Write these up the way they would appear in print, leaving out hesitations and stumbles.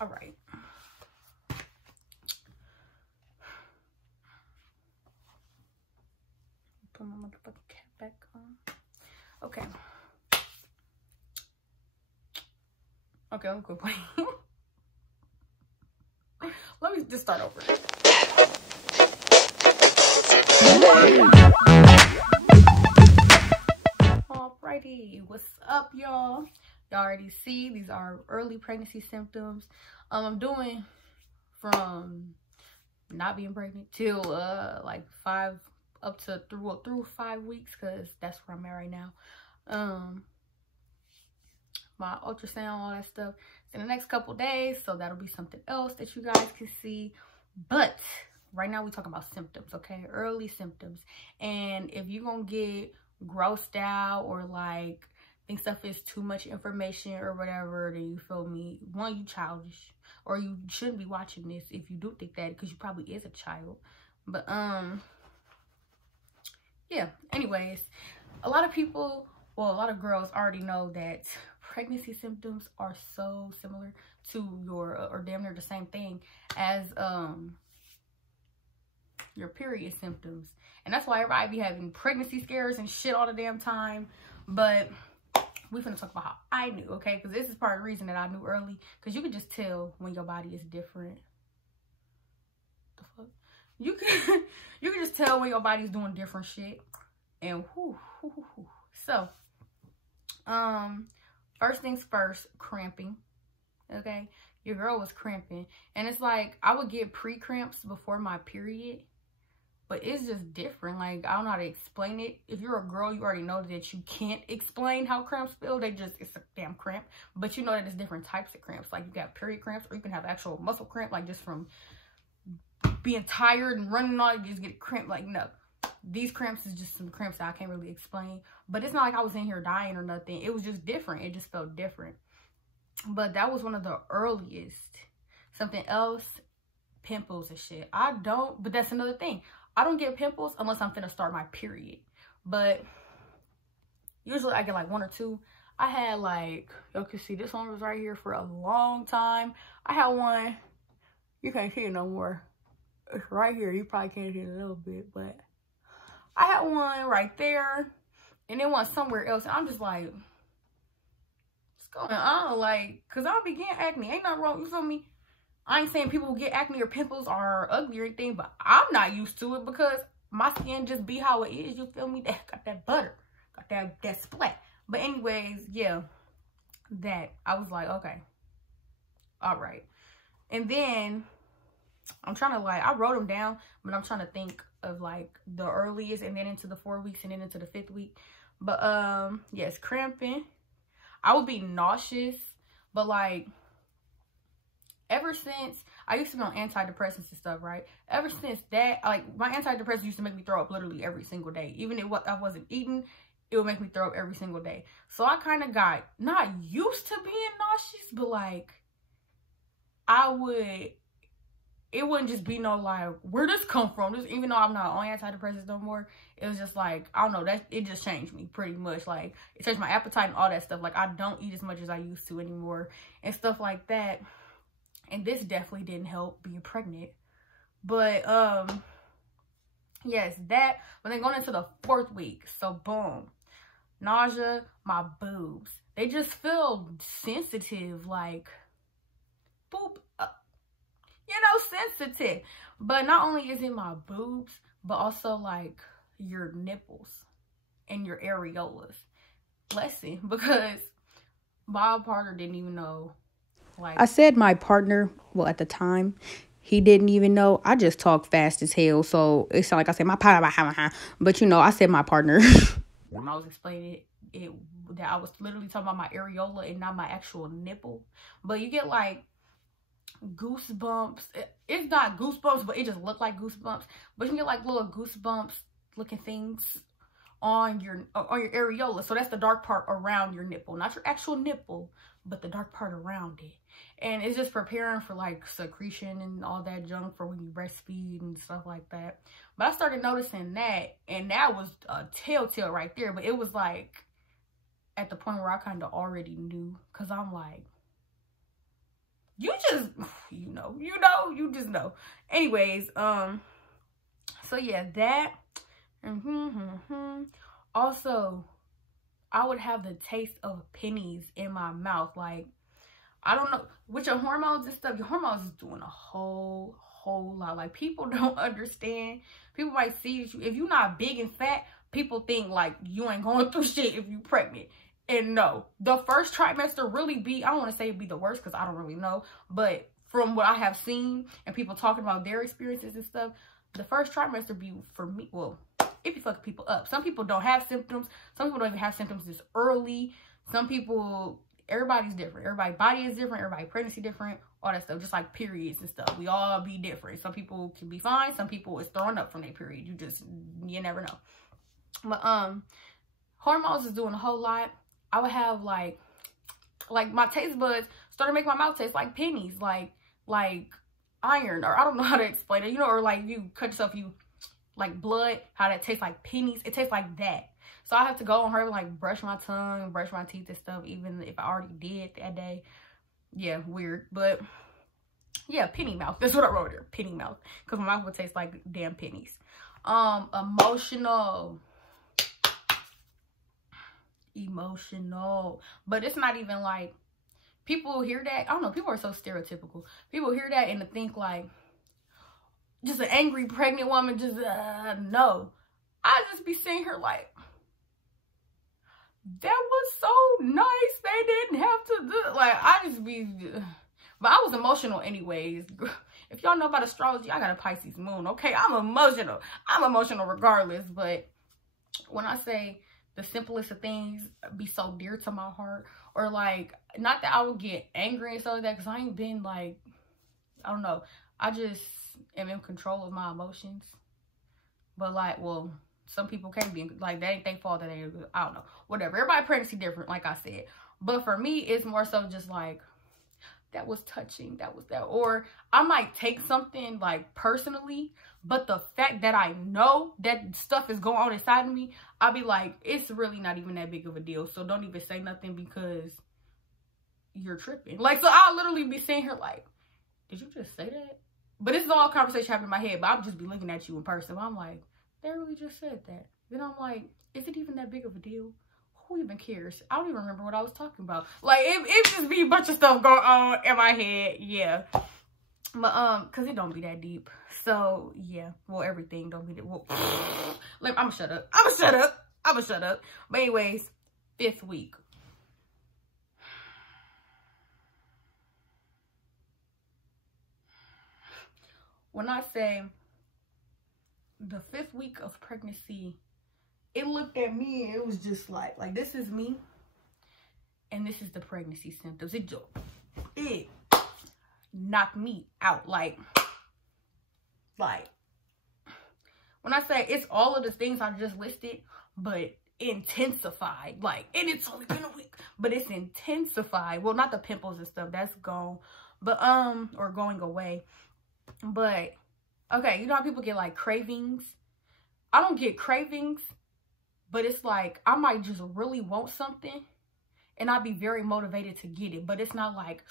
All right. Put my motherfucking cap back on. Okay. Okay, I'm good. Let me just start over. Alrighty, what's up, y'all? Y'all already see these are early pregnancy symptoms. I'm doing from not being pregnant till like 5 up to through 5 weeks, because that's where I'm at right now. My ultrasound, all that stuff in the next couple days, so that'll be something else that you guys can see. But right now we talking about symptoms, okay? Early symptoms. And if you're gonna get grossed out or like think stuff is too much information or whatever, then you feel me, one, you childish, or you shouldn't be watching this if you do think that, because you probably is a child. But yeah, anyways, a lot of people, well, a lot of girls already know that pregnancy symptoms are so similar to your, or damn near the same thing as your period symptoms. And that's why everybody be having pregnancy scares and shit all the damn time. But we finna talk about how I knew, okay? Because this is part of the reason that I knew early, because you can just tell when your body is different. The fuck? You can just tell when your body's doing different shit. And so first things first, cramping. Okay, your girl was cramping, and it's like I would get pre-cramps before my period, but it's just different. Like, I don't know how to explain it. If you're a girl, you already know that you can't explain how cramps feel. It's a damn cramp. But you know that there's different types of cramps. Like, you got period cramps, or you can have actual muscle cramp, like just from being tired and running all, you just get a cramp. Like, no. These cramps is just some cramps that I can't really explain. But it's not like I was in here dying or nothing. It was just different. It just felt different. But that was one of the earliest. Something else, pimples and shit. But that's another thing. I don't get pimples unless I'm finna start my period. But usually I get like 1 or 2. I had like, y'all can see this one was right here for a long time. I had one, you can't see it no more. It's right here. You probably can't see it a little bit, but I had one right there, and then one somewhere else. And I'm just like, what's going on? Like, cause I'll be getting acne. Ain't nothing wrong. You feel me? I ain't saying people who get acne or pimples are ugly or anything, but I'm not used to it because my skin just be how it is. You feel me? That got that butter, got that splat. But anyways, yeah, that I was like, okay, all right. And then I'm trying to, like, I wrote them down, but I'm trying to think of like the earliest, and then into the 4 weeks, and then into the 5th week. But yes, cramping. I would be nauseous, but like ever since I used to be on antidepressants and stuff, right? Ever since that, like, my antidepressants used to make me throw up literally every single day. Even if I wasn't eating, it would make me throw up every single day. So I kind of got not used to being nauseous, but like it wouldn't just be no like, where this come from? Even though I'm not on antidepressants no more, it was just like, I don't know, that it just changed me pretty much. Like, it changed my appetite and all that stuff. Like, I don't eat as much as I used to anymore and stuff like that. And this definitely didn't help being pregnant. But yes, that. But then going into the 4th week, so boom, nausea, my boobs, they just feel sensitive, like boop. You know, sensitive. But not only is it my boobs, but also like your nipples and your areolas. Blessing, because my partner didn't even know. Like, I said my partner, well, at the time, he didn't even know. I just talk fast as hell, so it sounded like I said my partner, but you know, I said my partner. When I was explaining it, that I was literally talking about my areola and not my actual nipple. But you get like goosebumps. It's not goosebumps, but it just looked like goosebumps. But you can get like little goosebumps looking things on your areola. So that's the dark part around your nipple, not your actual nipple, but the dark part around it. And it's just preparing for like secretion and all that junk for when you breastfeed and stuff like that. But I started noticing that, and that was a telltale right there. But it was like at the point where I kind of already knew, because I'm like, you just, you just know. Anyways, so yeah, that. Also, I would have the taste of pennies in my mouth. Like, I don't know, with your hormones and stuff, your hormones is doing a whole lot. Like, people don't understand. People might see you, if you're not big and fat, people think like you ain't going through shit if you pregnant. And no, the first trimester really be, I don't want to say it'd be the worst because I don't really know, but from what I have seen and people talking about their experiences and stuff, the first trimester be, for me, well, it be fucking people up. Some people don't have symptoms. Some people don't even have symptoms this early. Some people, everybody's different. Everybody's body is different. Everybody's pregnancy different. All that stuff, just like periods and stuff. We all be different. Some people can be fine. Some people is throwing up from their period. You never know. But hormones is doing a whole lot. I would have like my taste buds started making my mouth taste like pennies, like iron, or I don't know how to explain it, or like you cut yourself, you like blood, how that tastes like pennies. It tastes like that. So I have to go on her, like brush my tongue, brush my teeth and stuff, even if I already did that day. Yeah, weird. But yeah, penny mouth. That's what I wrote here. Penny mouth. Because my mouth would taste like damn pennies. Emotional. But it's not even like, people hear that. I don't know. People are so stereotypical. People hear that and think like, just an angry pregnant woman, just, no. I just be sitting here like, that was so nice. They didn't have to do, like, I just be, but I was emotional anyways. If y'all know about astrology, I got a Pisces moon, okay? I'm emotional. I'm emotional regardless, but when I say the simplest of things be so dear to my heart, or like, not that I would get angry and stuff like that, because I ain't been like, I don't know. I just am in control of my emotions. But like, well, some people can't be, like, that ain't their fault, that ain't, I don't know, whatever. Everybody pregnancy different, like I said. But for me, it's more so just like, that was touching, that was that. Or I might take something like personally, but the fact that I know that stuff is going on inside of me, I'll be like, it's really not even that big of a deal. So don't even say nothing because you're tripping. Like, so I'll literally be sitting here like, did you just say that? But this is all conversation happening in my head, but I'll just be looking at you in person. But I'm like, they really just said that. Then I'm like, is it even that big of a deal? Who even cares? I don't even remember what I was talking about. Like, it just be a bunch of stuff going on in my head. Yeah. But, because it don't be that deep. So, yeah. Well, everything don't be that. Well, I'm gonna shut up. I'm gonna shut up. But anyways, 5th week. When I say the 5th week of pregnancy, it looked at me and it was just like this is me and this is the pregnancy symptoms. It knocked me out. Like when I say it's all of the things I just listed, but intensified. Like, and it's only been a week, but it's intensified. Well, not the pimples and stuff, that's gone, but or going away. But okay, you know how people get like cravings? I don't get cravings, but it's like I might just really want something and I'll be very motivated to get it. But it's not like,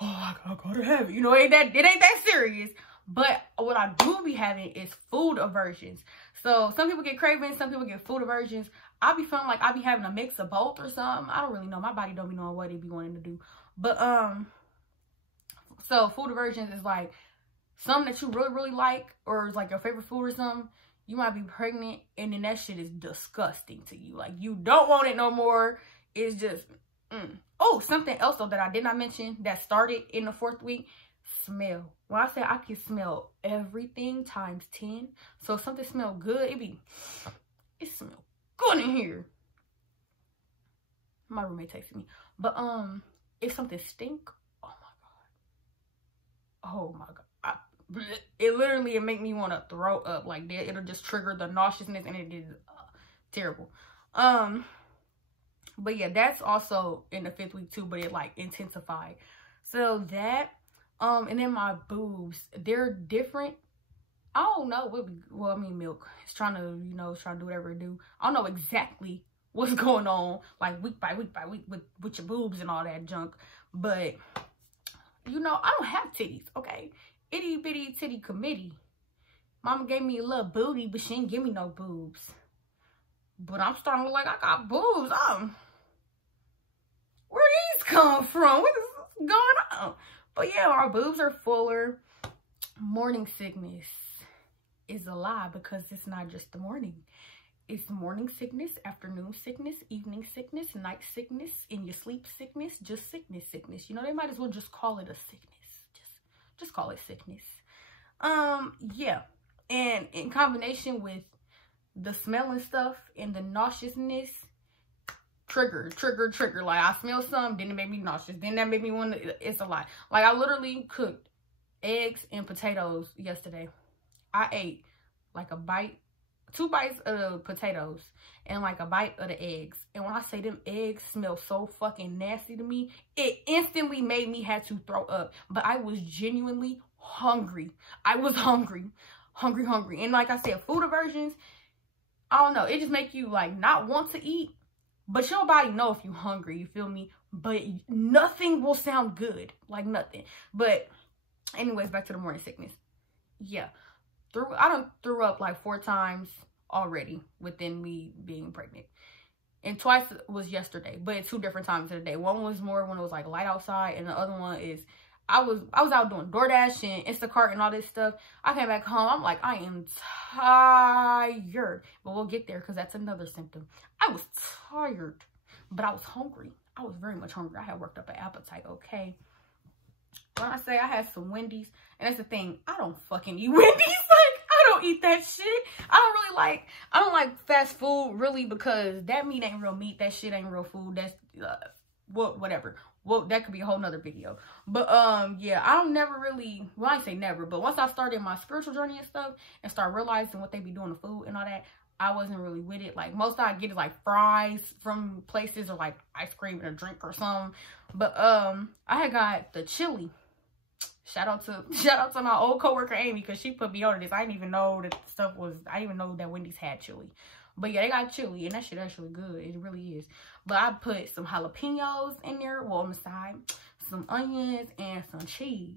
oh, I gotta have it. You know, it ain't that serious. But what I do be having is food aversions. So some people get cravings, some people get food aversions. I be feeling like I be having a mix of both or something. I don't really know. My body don't be knowing what it be wanting to do. But so food aversions is like something that you really, really like, or it's like your favorite food or something. You might be pregnant and then that shit is disgusting to you. Like, you don't want it no more. It's just, Oh, something else though that I did not mention that started in the 4th week, smell. When I say I can smell everything times 10. So if something smells good, it smells good in here. My roommate texted me. But if something stink, oh my god. It literally make me want to throw up. Like, it'll just trigger the nauseousness and it is terrible. But yeah, that's also in the 5th week too, but it like intensified. So that, and then my boobs, they're different. I don't know what, well, I mean, milk. It's trying to, you know, it's trying to do whatever it do. I don't know exactly what's going on, like week by week by week with your boobs and all that junk. But you know, I don't have titties, okay? Itty bitty titty committee. Mama gave me a little booty, but she didn't give me no boobs. But I'm starting to look like I got boobs. Where these come from? What is going on? But yeah, our boobs are fuller. Morning sickness is a lie because it's not just the morning. It's morning sickness, afternoon sickness, evening sickness, night sickness, in your sleep sickness, just sickness. You know, they might as well just call it a sickness. Just call it sickness. Yeah. And in combination with the smelling stuff and the nauseousness, trigger. Like, I smell something, then it made me nauseous. Then that made me want to, it's a lot. Like, I literally cooked eggs and potatoes yesterday. I ate like a bite, 2 bites of potatoes and like a bite of the eggs. And when I say them eggs smell so fucking nasty to me, it instantly made me have to throw up. But I was genuinely hungry. I was hungry. And like I said, food aversions, I don't know, it just make you like not want to eat. But your body know if you're hungry, you feel me? But nothing will sound good. Like nothing. But anyways, back to the morning sickness. Yeah. I done threw up like 4 times already within me being pregnant. And twice was yesterday, but at 2 different times of the day. One was more when it was like light outside, and the other one is I was out doing DoorDash and Instacart and all this stuff. I came back home. I'm like, I am tired. But we'll get there because that's another symptom. I was tired, but I was hungry. I was very much hungry. I had worked up an appetite, okay? When I say I had some Wendy's, and that's the thing, I don't fucking eat Wendy's. Like, I don't eat that shit. I don't like fast food really because that meat ain't real meat. That shit ain't real food. That's, whatever. Well, that could be a whole nother video. But, yeah, I don't never really, well, I say never, but once I started my spiritual journey and stuff and start realizing what they be doing to food and all that, I wasn't really with it. Like, most I get is like fries from places or like ice cream and a drink or something. But, I had got the chili. Shout out to my old coworker Amy, because she put me on this. I didn't even know that stuff was, I didn't even know that Wendy's had chili. But yeah, they got chili, and that shit actually good. It really is. But I put some jalapenos in there, well, on the side, some onions, and some cheese.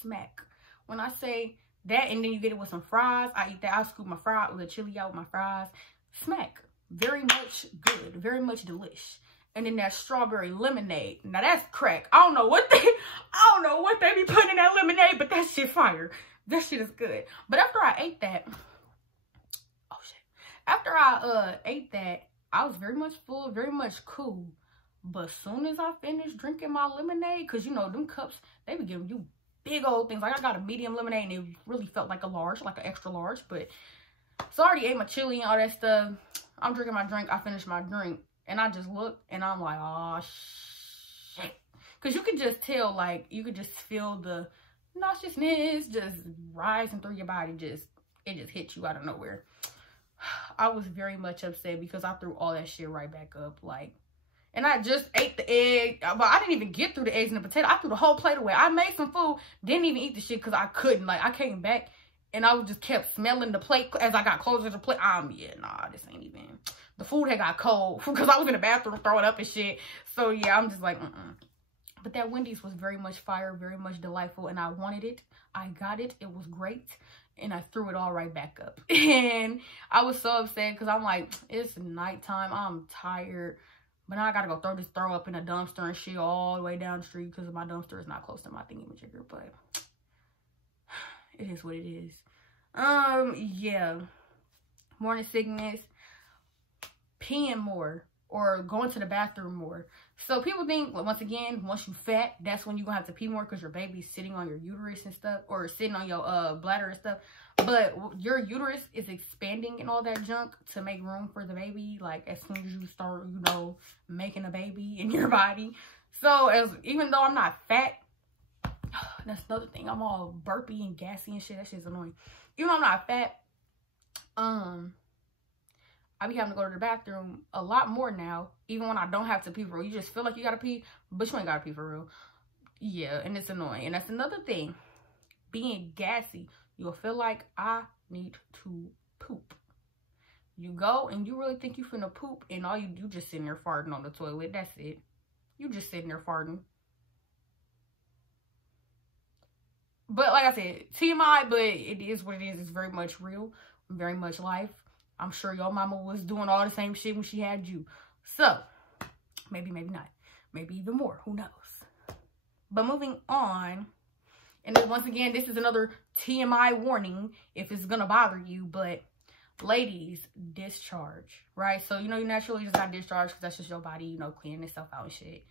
Smack. When I say that, and then you get it with some fries, I eat that. I scoop my fries with the chili out with my fries. Smack. Very much good. Very much delish. And then that strawberry lemonade. Now that's crack. I don't know what they be putting in that lemonade, but that shit fire. That shit is good. But after I ate that, oh shit. After I ate that, I was very much full, very much cool. But as soon as I finished drinking my lemonade, because you know, them cups, they be giving you big old things. Like, I got a medium lemonade and it really felt like a large, like an extra large. But so I already ate my chili and all that stuff. I'm drinking my drink. I finished my drink. And I just looked and I'm like, oh, shit. Because you could just tell, like, you could just feel the nauseousness just rising through your body. It just hit you out of nowhere. I was very much upset because I threw all that shit right back up. Like, and I just ate the egg. But I didn't even get through the eggs and the potato. I threw the whole plate away. I made some food. Didn't even eat the shit because I couldn't. Like, I came back and I just kept smelling the plate as I got closer to the plate. Yeah, nah, this ain't even... The food had got cold because I was in the bathroom throwing up and shit. So, yeah, I'm just like, But that Wendy's was very much fire, very much delightful. And I wanted it. I got it. It was great. And I threw it all right back up. And I was so upset because I'm like, it's nighttime. I'm tired. But now I got to go throw up in a dumpster and shit all the way down the street because my dumpster is not close to my thingamajigger. But it is what it is. Yeah. Morning sickness. Peeing more or going to the bathroom more. So people think, once again, once you fat, that's when you're gonna have to pee more because your baby's sitting on your uterus and stuff, or sitting on your bladder and stuff. But your uterus is expanding and all that junk to make room for the baby, like as soon as you start, you know, making a baby in your body. So even though I'm not fat, that's another thing, I'm all burpy and gassy and shit. That shit's annoying. Even though I'm not fat, I be having to go to the bathroom a lot more now, even when I don't have to pee for real. You just feel like you gotta pee, but you ain't gotta pee for real. Yeah, and it's annoying. And that's another thing. Being gassy, you'll feel like I need to poop. You go and you really think you finna poop, and all you just sitting there farting on the toilet. That's it. You just sitting there farting. But like I said, TMI, but it is what it is. It's very much real, very much life. I'm sure your mama was doing all the same shit when she had you. So, maybe, maybe not. Maybe even more. Who knows? But moving on. And then once again, this is another TMI warning if it's going to bother you. But ladies, discharge, right? So, you know, you naturally just got discharged because that's just your body, you know, cleaning itself out and shit.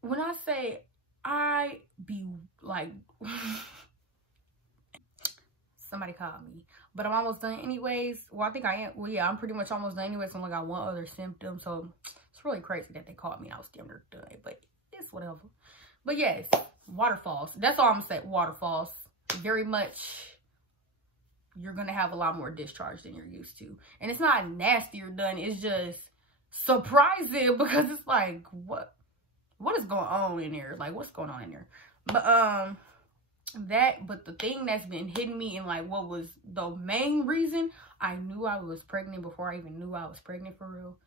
When I say I be like, somebody called me, but I'm almost done anyways. Well, I think I am. Well, yeah, I'm pretty much almost done anyways. I only got one other symptom. So it's really crazy that they called me and I was damn near done, but it's whatever. But yes, waterfalls. That's all I'm gonna say. Waterfalls. Very much, you're gonna have a lot more discharge than you're used to. And it's not nasty or done. It's just surprising because it's like, what is going on in there? Like, what's going on in there? But but the thing that's been hitting me and like what was the main reason I knew I was pregnant before I even knew I was pregnant for real,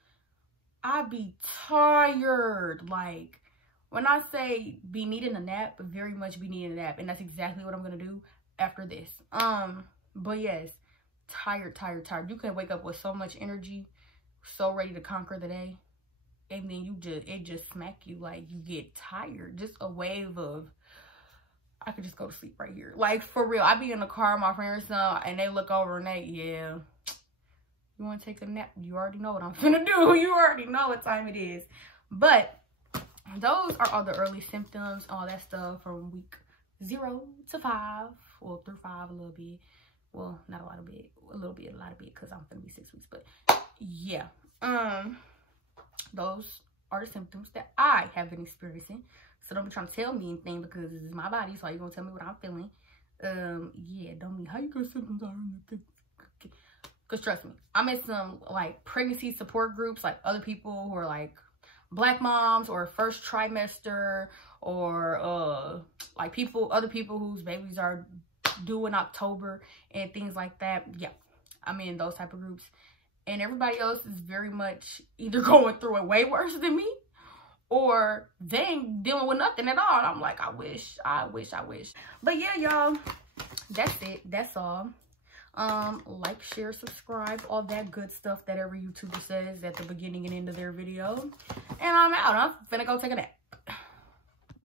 I be tired. Like, when I say be needing a nap, very much be needing a nap. And that's exactly what I'm going to do after this. But yes, tired. You can wake up with so much energy, so ready to conquer the day. And then it just smack you, like you get tired. Just a wave of, I could just go to sleep right here. Like, for real. I be in the car with my friend or something, and they look over and they, yeah, you want to take a nap? You already know what I'm finna do. You already know what time it is. But those are all the early symptoms, all that stuff from week 0 to 5. Well, through 5 a little bit. Well, not a lot of bit. A little bit, a lot of bit, because I'm finna be 6 weeks. But yeah. Those are the symptoms that I have been experiencing. So don't be trying to tell me anything because this is my body. So you're going to tell me what I'm feeling. Yeah, don't be, how you got symptoms? Because trust me, I'm in some like pregnancy support groups, like other people who are like Black moms or first trimester or like other people whose babies are due in October and things like that. Yeah, I'm in those type of groups. And everybody else is very much either going through it way worse than me or they ain't dealing with nothing at all. And I'm like, I wish. But yeah, y'all, that's it. That's all. Like, share, subscribe, all that good stuff that every YouTuber says at the beginning and end of their video. And I'm out. I'm finna go take a nap.